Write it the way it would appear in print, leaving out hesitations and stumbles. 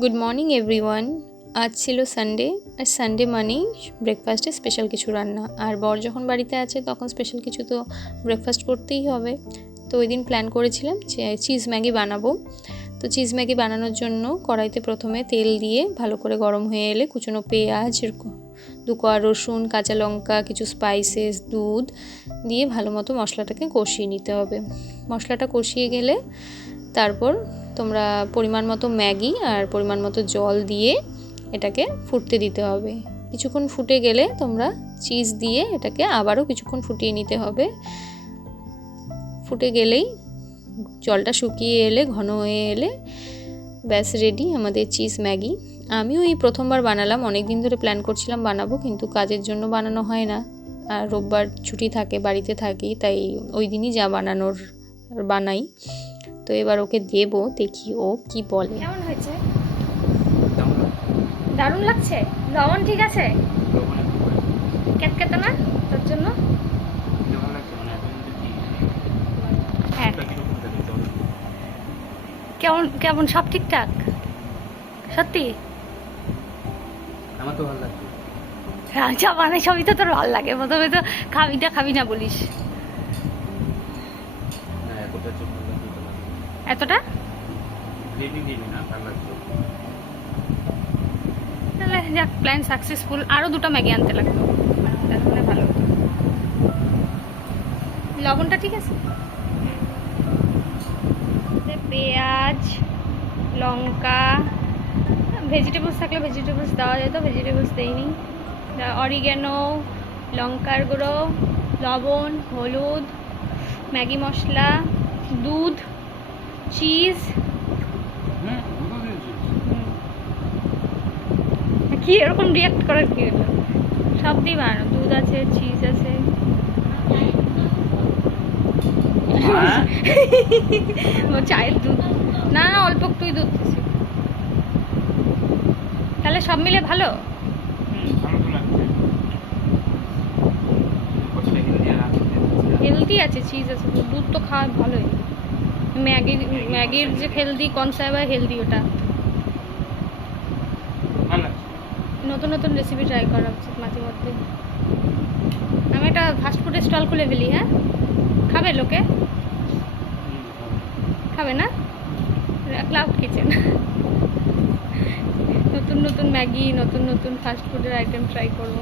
Good morning everyone. আজ ছিল Sunday, আর Sunday মানেই ব্রেকফাস্টে স্পেশাল কিছু রান্না। আর বর যখন বাড়িতে আছে তখন স্পেশাল কিছু তো ব্রেকফাস্ট করতেই হবে। তো ওই দিন প্ল্যান করেছিলাম যে চিজ ম্যাগি বানাবো। তো চিজ ম্যাগি বানানোর জন্য কড়াইতে প্রথমে তেল দিয়ে ভালো করে গরম হয়ে এলে কুচনো পেঁয়াজ, 2 কোয়া রসুন, কাঁচা লঙ্কা, কিছু স্পাইসেস, দুধ দিয়ে ভালো মতো মশলাটাকে কষিয়ে নিতে হবে। মশলাটা কষিয়ে গেলে তারপর তোমরা পরিমাণ মতো ম্যাগি আর পরিমাণ মতো জল দিয়ে এটাকে ফুটতে দিতে হবে। কিছুক্ষণ ফুটে গেলে তোমরা চিজ দিয়ে এটাকে আবারও কিছুক্ষণ ফুটিয়ে নিতে হবে। ফুটে গেলেই জলটা শুকিয়ে এলে, ঘন হয়ে এলে ব্যাস রেডি আমাদের চিজ ম্যাগি। আমিও এই প্রথমবার বানালাম, অনেক দিন ধরে প্ল্যান করছিলাম বানাবো, কিন্তু কাজের জন্য বানানো হয় না। আর রোববার ছুটি থাকে, বাড়িতে থাকি, তাই ওই দিনই যা বানানোর বানাই। তো এবার ওকে দেবো, দেখি ও কি বলে। কেমন হয়েছে? দারুণ লাগছে। লবণ ঠিক আছে? ক্যাটকেটা না তোর জন্য? হ্যাঁ, কেমন কেমন সব ঠিকঠাক? সত্যি আমার তো ভালো লাগছে। আচ্ছা, মানে সবই তো তোর ভালো লাগে। প্রথমে তো খাবি না বলিস। এতটা তাহলে যাক, প্ল্যান সাকসেসফুল। আরও 2টা ম্যাগি আনতে লাগতো, তাহলে ভালো হতো। লবণটা ঠিক আছে? পেঁয়াজ, লঙ্কা, ভেজিটেবলস থাকলে ভেজিটেবলস দেওয়া যেত, ভেজিটেবলস দেইনি। অরিগ্যানো, লঙ্কার গুঁড়ো, লবণ, হলুদ, ম্যাগি মশলা, দুধ, চিজ। কি এরকম রিয়াক্ট করার কি হলো? সব দিয়ে বানানো, দুধ আছে, চিজ আছে। ও চায়ের দুধ না, অল্প একটুই দুধ দিছি। তাহলে সব মিলে ভালো। হেলদি আছে, চিজ আছে, দুধ তো খাওয়া ভালোই। ম্যাগির যে হেলদি কনসার্ভ হয়, হেলদি ওটা। নতুন নতুন রেসিপি ট্রাই করা উচিত মাঝে মধ্যে। আমি একটা ফাস্টফুডের স্টল খুলে ফেলি। হ্যাঁ, খাবে লোকে? খাবে না? Cloud kitchen. নতুন নতুন ম্যাগি, নতুন নতুন ফাস্টফুডের আইটেম ট্রাই করবো।